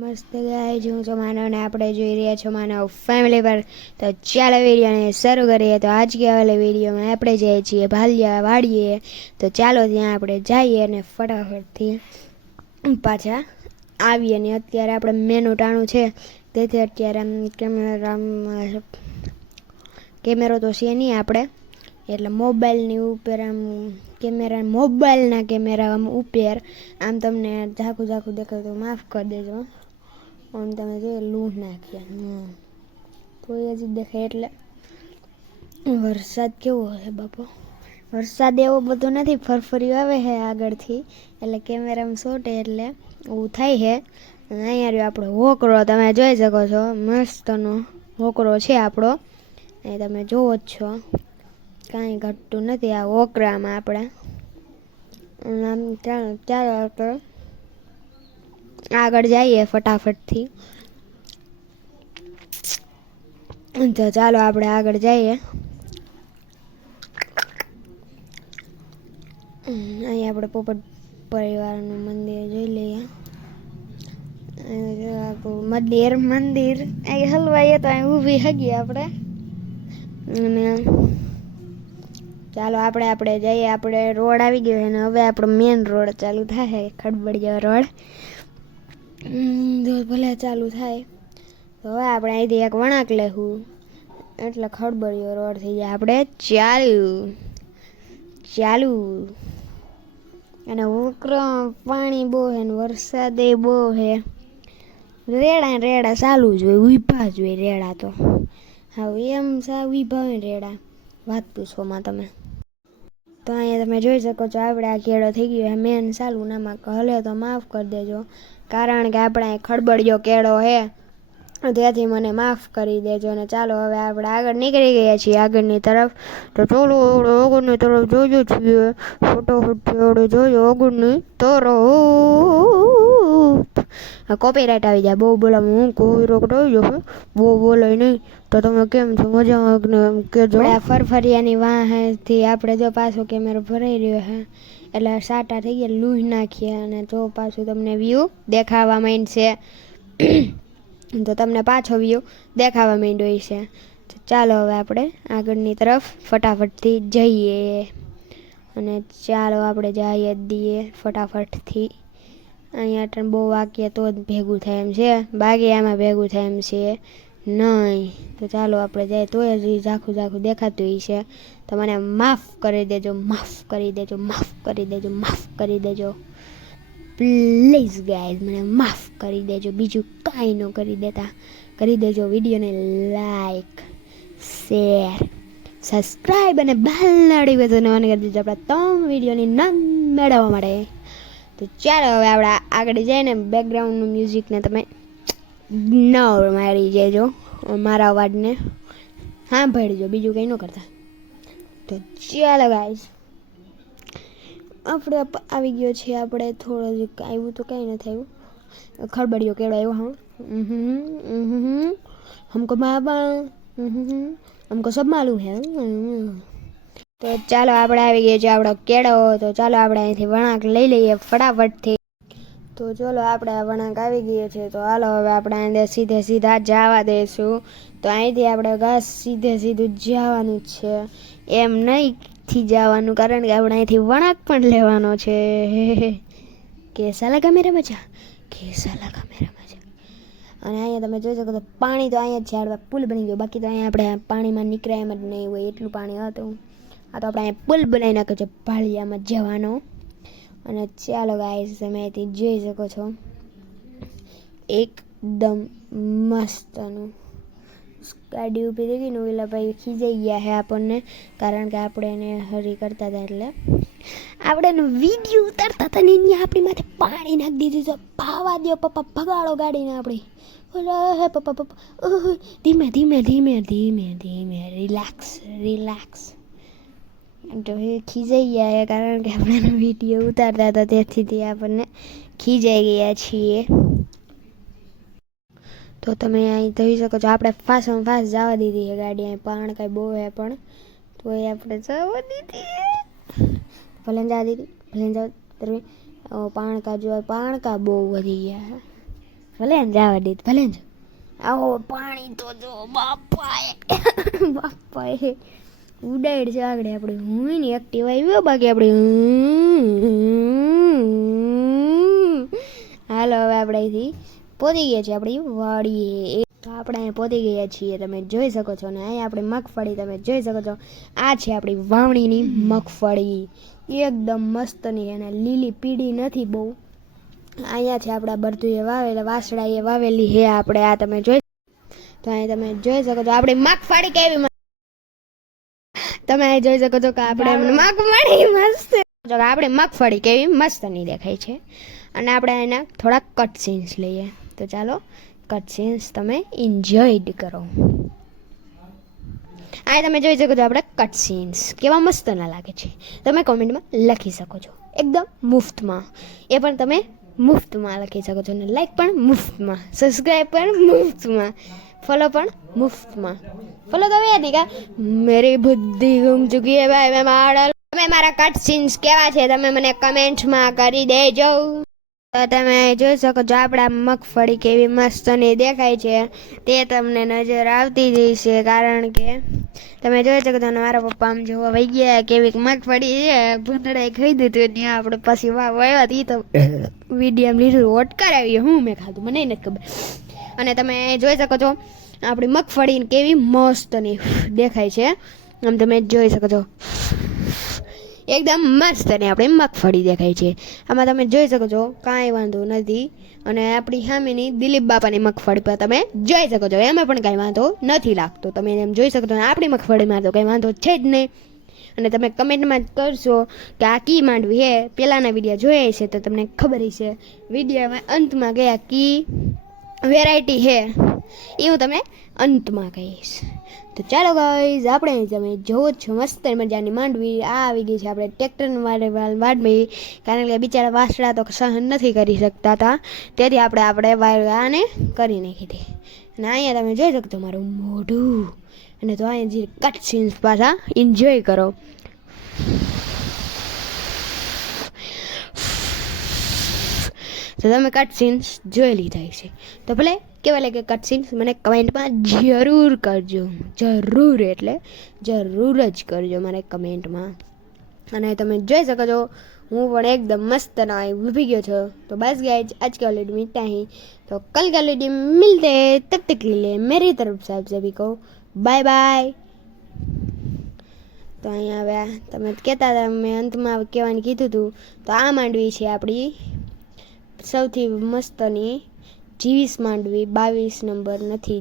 મસ્ત ગાય જો છો માનવ અને આપણે જોઈ રહ્યા છો માનવ ફેમિલી પર. તો ચાલો વિડીયોને શરૂ કરીએ. તો આજ કે વાલે વિડીયોમાં આપણે જઈએ છીએ ભાલિયા વાડીએ. તો ચાલો ત્યાં આપણે જઈએ અને ફટાફટથી પાછા આવીએ અને અત્યારે આપણે મેનું ટાણું છે. તેથી અત્યારે આમ કેમેરા કેમેરો તો છે નહીં આપણે. એટલે મોબાઈલની ઉપર આમ કેમેરા મોબાઈલના કેમેરા આમ ઉપર. આમ તમને ઝાખું ઝાખું દેખાય તો માફ કરી દેજો. આમ તમે જો લૂંટ નાખ્યા હમ. એ હજી દેખાય એટલે. વરસાદ કેવો છે બાપો? વરસાદ એવો બધો નથી ફરફરી આવે છે આગળથી. એટલે કેમેરામાં શોટે એટલે એવું થાય છે અને અહીંયા રહ્યો આપણો હોકરો, તમે જોઈ શકો છો, મસ્તનો હોકરો છે આપણો. એ તમે જોવો જ છો. કાંઈ ઘટતું નથી આ હોકરામાં આપણે. આમ ચાલો ચાલો આગળ જઈએ ફટાફટથી. તો ચાલો આપણે આગળ જઈએ. અહીં આપણે પોપટ પરિવારનું મંદિર જોઈ લઈએ. મંદિર મંદિર. અહીં હલવાઈએ તો અહીં ઊભી હગીએ આપણે. અને ચાલો આપણે આપણે જઈએ. આપણે રોડ આવી ગયો અને હવે આપણો મેન રોડ ચાલુ થાય ખડબડિયા રોડ. ભલે ચાલુ થાય. તો હવે આપણે અહીંથી એક વણાક લેવું. એટલે ખડબડિયો રોડ થઈ જાય. આપણે ચાલુ ચાલુ અને ઉકરો પાણી બહુ હે ને વરસાદે બહુ છે રેડા રેડા ચાલુ જ હોય, ઊભા જ હોય રેડા તો. હા એમ સા ઊભા હોય રેડા. વાત પૂછોમાં તમે. તો અહીંયા તમે જોઈ શકો છો આપણે આ કેળો થઈ ગયો મેન ચાલુ નામાં હલે તો માફ કરી દેજો. કારણ કે આપણે ખડબડિયો કેળો છે. તેથી મને માફ કરી દેજો અને ચાલો હવે આપણે આગળ નીકળી ગયા છીએ આગળની તરફ. તો ચાલો આપણે આગળની તરફ જોજો છીએ. ફોટો આપણે જોજો. આગળની તરફ. કોપીરાઇટ આવી જાય. બહુ બોલામાં હું કોઈ આવી જશે બહુ બોલાય નહીં. તો તમે કેમ છો? મજામાં આ ફરફરિયાની વાંહેથી આપણે જો પાછો કેમેરો ભરાઈ રહ્યો હે, એટલે સાટા થઈ ગયા, લૂહ નાખીએ અને જો પાછું તમને વ્યૂ દેખાવા માંડશે. તો તમને પાછો વ્યૂ દેખાવા માંડ્યો છે. ચાલો હવે આપણે આગળની તરફ ફટાફટથી જઈએ. અને ચાલો આપણે જઈએ દઈએ ફટાફટથી. અહીંયા ટ્રેન બહુ વાક્ય તો જ ભેગું થાય એમ છે. બાકી આમાં ભેગું થાય એમ છે. નહીં. તો ચાલો આપણે જાય તોય હજી ઝાખું ઝાખું દેખાતું છે. તો મને માફ કરી દેજો, માફ કરી દેજો, માફ કરી દેજો, માફ કરી દેજો. પ્લીઝ ગાઈઝ મને માફ કરી દેજો. બીજું કાંઈ ન કરી દેતા. કરી દેજો વિડીયોને લાઈક શેર સબસ્ક્રાઈબ અને બેલ નડી વધુ નવાની કરી દેજો આપણા ત્રણ વિડીયોની નામ મેળવવા માટે. તો ચાલો હવે આપણે આગળ જઈને બેકગ્રાઉન્ડનું મ્યુઝિકને તમે ન મારી જજો મારા અવાજને સાંભળજો બીજું કંઈ ન કરતા તો ચાલો ગાઈઝ આપણે આવી ગયો છે આપણે થોડો આવ્યું તો કંઈ ન થયું ખડબડિયો કેળો આવ્યો હા. હમકો બાબા. હમકો સબ માલુમ હે. તો ચાલો આપણે આવી ગયો છે આપણો કેળો. તો ચાલો આપણે અહીંથી વણાંક લઈ લઈએ ફટાફટથી. તો ચાલો આપણે આ વણાંક આવી ગયો છે. તો હાલો હવે આપણે અંદર સીધે સીધા જવા દઈશું તો અહીંથી આપણે ઘાસ સીધે સીધું જવાનું છે. એમ નહીંથી જવાનું કારણ કે આપણે અહીંથી વણાંક પણ લેવાનો છે. કેસા લગા મેરા મજા? કેસા લગા મેરા મજા? અને અહીંયા તમે જોઈ શકો તો પાણી તો અહીંયા જ છે. આપણે પુલ બની ગયો. બાકી તો અહીંયા આપણે પાણીમાં નીકળ્યા એમ જ નહીં હોય. એટલું પાણી હતું. આ તો આપણે પુલ બનાવી નાખ્યો છે ભાળિયામાં જવાનો. અને ચાલો ગાઈસ તમે અહીંથી જોઈ શકો છો. એકદમ મસ્તનું. ગાડી ઊભી થઈ ગઈ ને ઓલા ભાઈ ખીજાઈ ગયા છે આપણને, કારણ કે આપણે એને હરી કરતા હતા એટલે. આપણે એનો વીડિયો ઉતારતા હતા ને એની આપણી માથે પાણી નાખી દીધું તો ભાવા દો પપ્પા, ભગાડો ગાડીને આપણી. હે પપ્પા પપ્પા. ધીમે ધીમે ધીમે ધીમે ધીમે રિલેક્સ રિલેક્સ તો ખીજાઈ ગયા કારણ કે આપણે વીડિયો ઉતારતા હતા તેથી આપણને ખીજાઈ ગયા છીએ તો તમે અહીં જોઈ શકો છો, આપણે ફાસ્ટમાં ફાસ્ટ જવા દીધી છે ગાડી અહીં, પાણ કાંઈ બહુ હે પણ. તો એ આપણે જવા દીધી ભલે જવા દીધી, ભલે જવા દીધી. પાણકા જો, પાણકા બહુ વધી ગયા છે. ભલે જવા દે ભલે ને આવો પાણી તો જો બાપાએ બાપાએ ઉડાડ છે આગળ આપણે હું ની એક્ટિવ આવ્યો, બાકી આપણે હાલો, હવે આપણે અહીંથી પહોંચી ગયા છીએ આપણી વાડીએ. તો આપણે અહીંયા પહોંચી ગયા છીએ, તમે જોઈ શકો છો ને, અહીંયા આપણે મગફળી તમે જોઈ શકો છો. આ છે આપણી વાવણીની મગફળી. એકદમ મસ્તની અને લીલી પીળી નથી બહુ. અહીંયા છે આપણા બધું એ વાવેલા વાસડાએ વાવેલી હે આપણે આ તમે જોઈ તો અહીંયા તમે જોઈ શકો છો. આપણી મગફળી કેવી તમે જોઈ શકો છો કે આપણે મગફળી મસ્ત. જો કે આપણે મગફળી કેવી મસ્તની દેખાય છે. અને આપણે એના થોડા કટ સીન્સ લઈએ. તો ચાલો કટ સીન્સ તમે એન્જોયડ કરો. આ તમે જોઈ શકો છો આપણે કટ સીન્સ કેવા મસ્ત ના લાગે છે. તમે કોમેન્ટમાં લખી શકો છો. એકદમ મુફ્તમાં. એ પણ તમે મુફ્તમાં લખી શકો છો. અને લાઈક પણ મુફ્તમાં. સબસ્ક્રાઈબ પણ મુફ્તમાં. ફોલો પણ મુફ્તમાં. ફોલો તો યાદ નહીં કા? મેરી બુદ્ધિ ગુમ ચૂકી હે ભાઈ મેં મારા તમે મારા કટ સીન્સ કેવા છે? તમે મને કમેન્ટમાં કરી દેજો. તો તમે જોઈ શકો છો આપણા મગફળી કેવી મસ્તની દેખાય છે. તે તમને નજર આવતી જ છે કારણ કે તમે જોઈ શકો છો મારા પપ્પા આમ જોવા વહી ગયા કેવી મગફળી છે ભૂંદડાએ ખાઈ દીધું ત્યાં આપણે પછી વાવ આવ્યા તો વીડિયો લીધું વોટ કરાવીએ હું મેં ખાધું મને નથી ખબર. અને તમે જોઈ શકો છો, આપણી મગફળી કેવી મસ્તની દેખાય છે. આમ તમે જોઈ શકો છો. એકદમ મસ્ત અને આપણી મગફળી દેખાય છે. આમાં તમે જોઈ શકો છો, કાંઈ વાંધો નથી. અને આપણી સામેની દિલીપ બાપાની મગફળી પર તમે જોઈ શકો છો. એમાં પણ કાંઈ વાંધો નથી લાગતો. તમે એમ જોઈ શકો છો, આપણી મગફળીમાં તો કંઈ વાંધો છે જ નહીં. અને તમે કમેન્ટમાં કરશો કે આ કી માંડવી હે? પહેલાંના વીડિયો જોયા છે તો તમને ખબર છે વિડીયોમાં અંતમાં ગયા કી. વેરાયટી હે એ હું તમને અંતમાં કહીશ. તો ચાલો ગાઈઝ આપણે તમે જોવો છો મસ્ત મજાની માંડવી. આ આવી ગઈ છે આપણે ટ્રેક્ટરને મારે માંડવી કારણ કે બિચારા વાસડા તો સહન નથી કરી શકતા હતા. તેથી આપણે આપણે આને કરી નાખી હતી. અને અહીંયા તમે જોઈ શકતો મારું મોઢું. અને તો અહીંયા જે કટ સીન્સ પાછા એન્જોય કરો. તો તમે કટ સીન્સ જોઈ લીધા છે તો ભલે કેવા લાગે કટ સીન્સ મને કમેન્ટમાં જરૂર કરજો. જરૂર એટલે જરૂર જ કરજો મને કમેન્ટમાં અને તમે જોઈ શકો છો, હું પણ એકદમ મસ્ત નાઈ ઊભી ગયો છો. તો બસ ગાઈજ આજ કે ઓલરેડી મીટતા હી તો કલ કે ઓલરેડી મિલતે તબ તક લે મેરી તરફ સાહેબ સભી કહો. બાય બાય તો અહીં આવ્યા તમે કહેતા હતા, મેં અંતમાં કહેવાનું કીધું હતું. તો આ માંડવી છે આપણી. સૌથી મસ્તની જીવીસ માંડવી બાવીસ નંબર નથી.